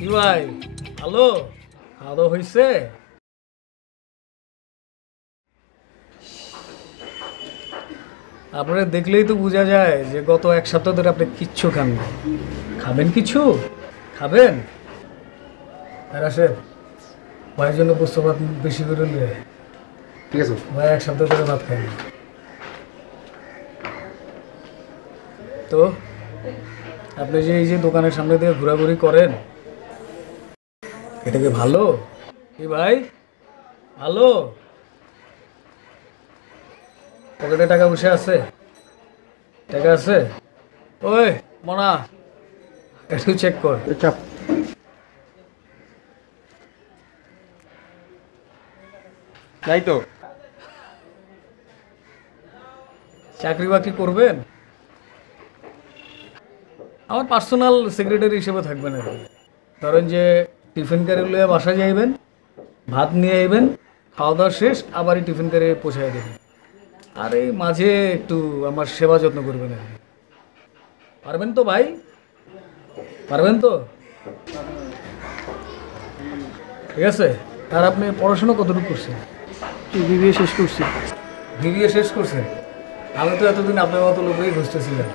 কি ভাই হ্যালো, খাওয়া দাওয়া হয়েছে? আপনারা দেখলেই তো বোঝা যায় যে গত এক সপ্তাহ ধরে আপনি কিচ্ছু খান না। খাবেন কিছু? খাবেন? আর আসেন, ভাইয়ের জন্য পোস্ত ভাত বেশি করে নিয়ে আয়। ঠিক আছে। ভাই এক সপ্তাহ ধরে ভাত খাই না। তো আপনি যে এই যে দোকানের সামনে দিয়ে ঘোরাঘুরি করেন, এটা কি ভালো? কি ভাই ভালো? পকেটে টাকা বসে আছে? টাকা আছে? ওই মনা, একটু চেক কর। চাপ। তাই তো। চাকরি বাকরি করবেন? আমার পার্সোনাল সেক্রেটারি হিসেবে থাকবেন আর কি। ধরেন যে টিফিন ক্যারি লইয়া বাসা যাইবেন, ভাত নিয়ে আইবেন, খাওয়া দাওয়া শেষ আবার এই টিফিন ক্যারি পৌঁছায় দেবেন। আর এই মাঝে একটু আমার সেবা যত্ন করবেন আর কি। পারবেন তো ভাই? পারবেন তো? ঠিক আছে। আর আপনি পড়াশোনা কতটুকু করছেন? বিবিএ শেষ করছি। বিবিএ শেষ করছেন? আমি তো এতদিন আপনার মতো লোকই খুঁজতেছিলাম।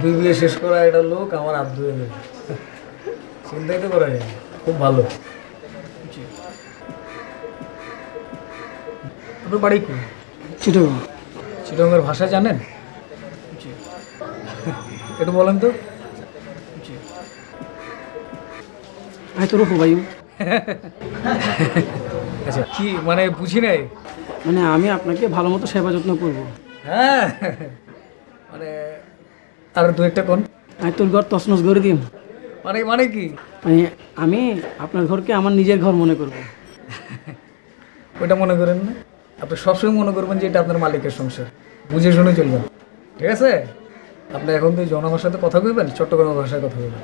বিবিএ শেষ করা একটা লোক আমার হাত ধুয়ে দেবে, চিন্তাই তো করা যায় না। খুব ভালো। আপনার বাড়ি কোন? চিটাগং। চিটঙ্গের ভাষা জানেন? একটু বলেন তো। আয় তোর ভাই, আচ্ছা কি মানে বুঝি নাই। মানে আমি আপনাকে ভালো মতো সেবা যত্ন করবো। হ্যাঁ মানে আর দু একটা কোন আয় তোর ঘর তছনছ করে দিম। মানে মানে কি? মানে আমি আপনার ঘরকে আমার নিজের ঘর মনে করব। ওইটা মনে করেন না, আপনি সবসময় মনে করবেন যে এটা আপনার মালিকের সংসার। বুঝে শুনে চলবেন, ঠিক আছে? আপনি এখন তো জনমার সাথে কথা কইবেন, চট্টগ্রামের ভাষায় কথা কইবেন।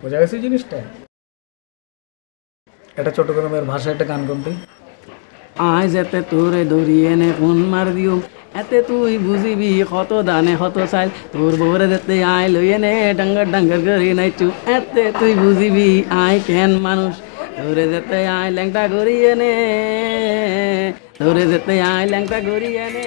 বোঝা গেছে জিনিসটা? এটা চট্টগ্রামের ভাষায় একটা গান গান দিই। আয় যেতে তোরে ধরিয়ে নে ফোন মার দিও, এতে তুই বুঝিবি কত দানে কত চাইল, তোর বউরে যেতে আয় লইয়ে নে ডাঙ্গার ডাঙ্গার করি নাইচু, এতে তুই বুঝিবি আয় কেন মানুষ, তোরে যেতে আয় ল্যাংটা গড়িয়ে নে, তোরে যেতে আয় ল্যাংটা গড়িয়ে নে।